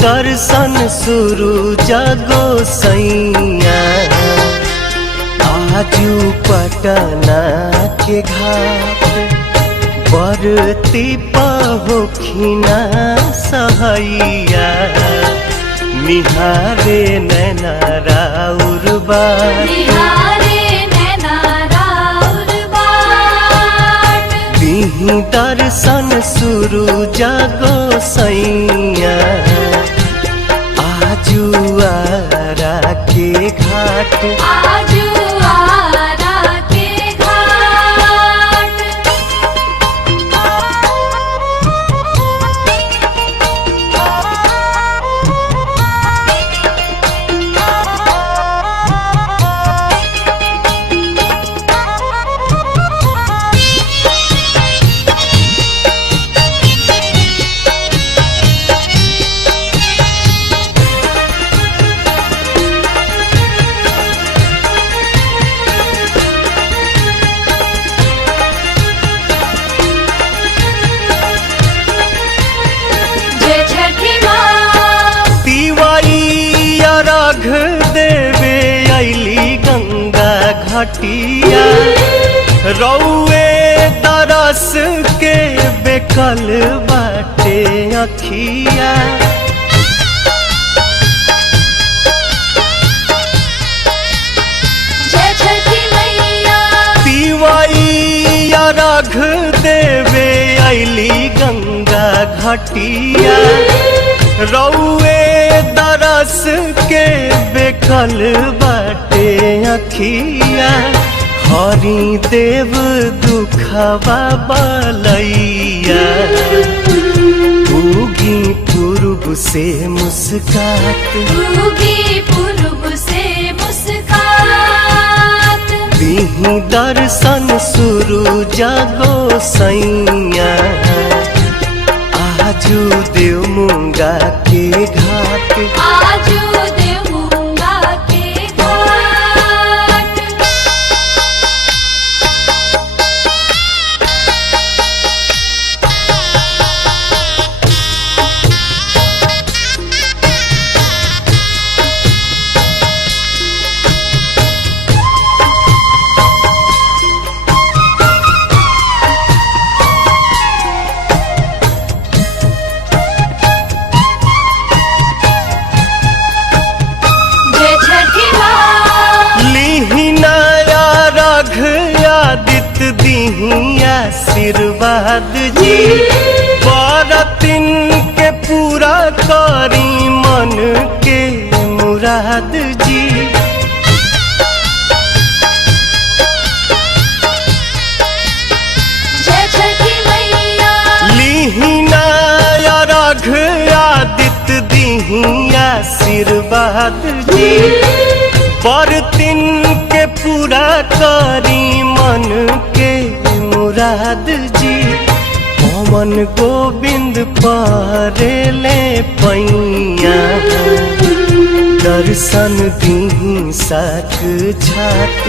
दर्शन शुरू जागो सैया आजू पटना के घाट बरती पहोखिना सहैया निहारे नैना राउर बाट दिही दर्शन शुरू जागो सैया आजू आरा के घाट देवे अली गंगा घाटिया रौए तरस के बेकल बाटे अखिया पिवाइया रघ देवे अली गंगा घाटिया रौए दरस के बेकल बाटे अखिया हरि देव दुखवा बलैया उगी पूर्व से मुस्कात दिही दर्शन शुरू जागो सैया आजू देव मुंगा के घाट दिही आशीर्वाद जी बरतिन के पूरा करी मन के मुराद जी लिहिना रघ आदित्य दिही आशीर्वाद जी बरतिन के पूरा करी मन के मुराद जी पवन गोविंद परेले पैया दर्शन दिही साक छात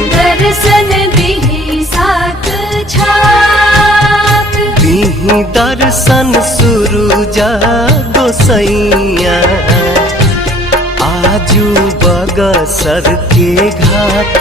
दिही दर्शन शुरू जागो सैया आजू बगसर के घाट